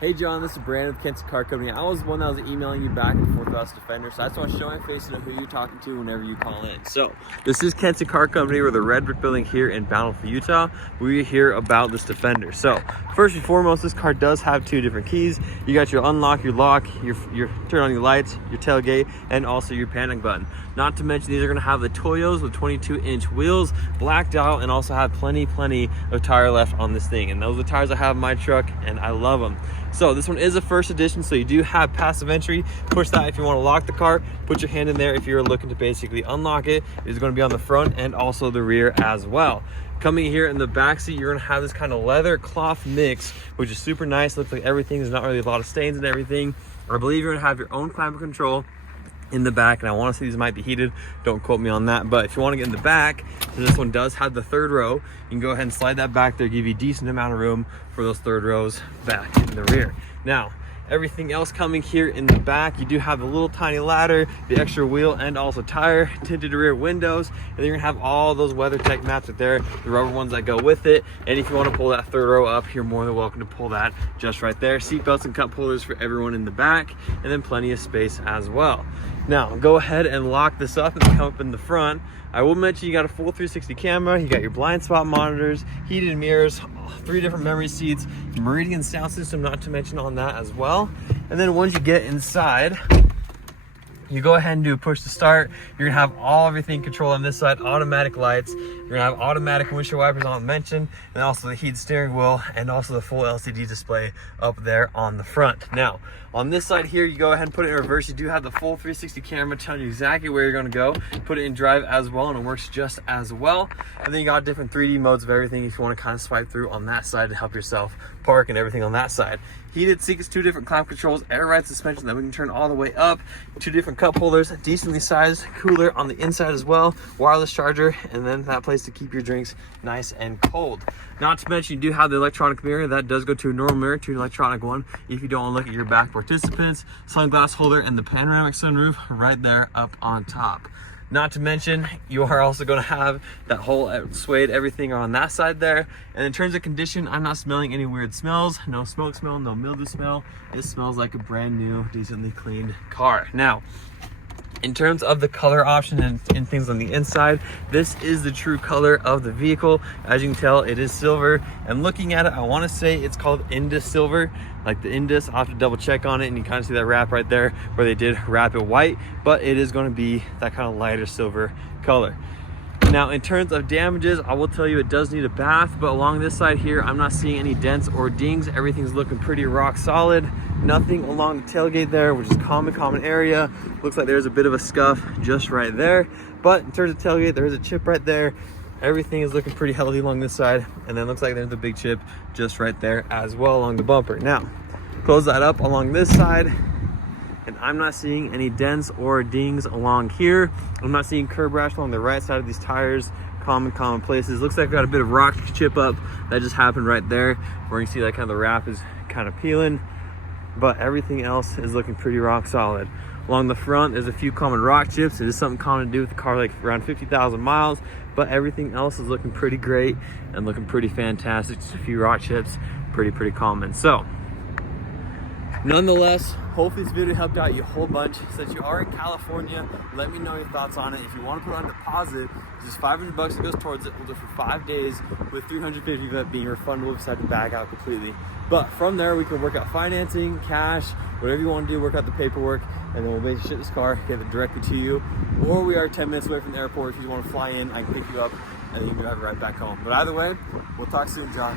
Hey John, this is Brandon with Ken's Car Company. I was the one that was emailing you back and forth about this Defender, so I just want to show my face and know who you're talking to whenever you call in. So, this is Ken's Car Company. We're the Red Brick Building here in Bountiful, Utah. We hear about this Defender. So, first and foremost, this car does have two different keys. You got your unlock, your lock, your turn on your lights, your tailgate, and also your panic button. Not to mention, these are going to have the Toyos with 22-inch wheels, blacked out, and also have plenty of tire left on this thing. And those are the tires I have in my truck, and I love them. So this one is a first edition, so you do have passive entry. Push that if you want to lock the car. Put your hand in there if you're looking to basically unlock it. It's going to be on the front and also the rear as well. Coming here in the back seat, you're going to have this kind of leather cloth mix, which is super nice. Looks like everything, there's not really a lot of stains and everything. I believe you're going to have your own climate control in the back, and I want to say these might be heated, don't quote me on that. But if you want to get in the back, so this one does have the third row, you can go ahead and slide that back there, give you a decent amount of room for those third rows back in the rear. Now everything else coming here in the back, you do have the little tiny ladder, the extra wheel, and also tire, tinted rear windows, and then you're gonna have all those WeatherTech mats right there, the rubber ones that go with it. And if you want to pull that third row up, you're more than welcome to pull that just right there. Seat belts and cup holders for everyone in the back, and then plenty of space as well. Now go ahead and lock this up and come up in the front. I will mention you got a full 360 camera, you got your blind spot monitors, heated mirrors, 3 different memory seats, Meridian sound system, not to mention on that as well. And then once you get inside, you go ahead and do a push to start. You're gonna have everything controlled on this side, automatic lights. You're gonna have automatic windshield wipers on mention, and also the heated steering wheel, and also the full LCD display up there on the front. Now, on this side here, you go ahead and put it in reverse. You do have the full 360 camera telling you exactly where you're gonna go. Put it in drive as well, and it works just as well. And then you got different 3D modes of everything if you wanna kind of swipe through on that side to help yourself park and everything on that side. Heated seats, 2 different climate controls, air ride suspension that we can turn all the way up, 2 different cup holders, decently sized cooler on the inside as well, wireless charger, and then that place to keep your drinks nice and cold. Not to mention, you do have the electronic mirror that does go to a normal mirror to an electronic one if you don't want to look at your back participants, sunglass holder, and the panoramic sunroof right there up on top. Not to mention, you are also going to have that whole suede everything on that side there. And in terms of condition, I'm not smelling any weird smells. No smoke smell, no mildew smell. It smells like a brand new, decently cleaned car. Now, in terms of the color option and things on the inside, this is the true color of the vehicle. As you can tell, it is silver. And looking at it, I want to say it's called Indus silver, like the Indus. I'll have to double check on it, and you kind of see that wrap right there where they did wrap it white, but it is going to be that kind of lighter silver color. Now, in terms of damages, I will tell you it does need a bath, but along this side here, I'm not seeing any dents or dings. Everything's looking pretty rock solid. Nothing along the tailgate there, which is common area. Looks like there's a bit of a scuff just right there. But in terms of tailgate, there is a chip right there. Everything is looking pretty healthy along this side. And then looks like there's a big chip just right there as well along the bumper. Now, close that up along this side. And I'm not seeing any dents or dings along here. I'm not seeing curb rash along the right side of these tires. Common places. Looks like I got a bit of rock chip up that just happened right there, where you can see that kind of the wrap is kind of peeling. But everything else is looking pretty rock solid. Along the front, there's a few common rock chips. It is something common to do with the car, like around 50,000 miles. But everything else is looking pretty great and looking pretty fantastic. Just a few rock chips, pretty common. So, nonetheless, hopefully this video helped out you a whole bunch. Since you are in California, let me know your thoughts on it. If you want to put on a deposit, it's just $500 that goes towards it. We'll do it for 5 days, with $350 of that being refundable if you decide to back out completely. But from there, we can work out financing, cash, whatever you want to do, work out the paperwork, and then we'll basically ship this car, get it directly to you. Or we are 10 minutes away from the airport. If you want to fly in, I can pick you up, and then you can drive it right back home. But either way, we'll talk soon, John.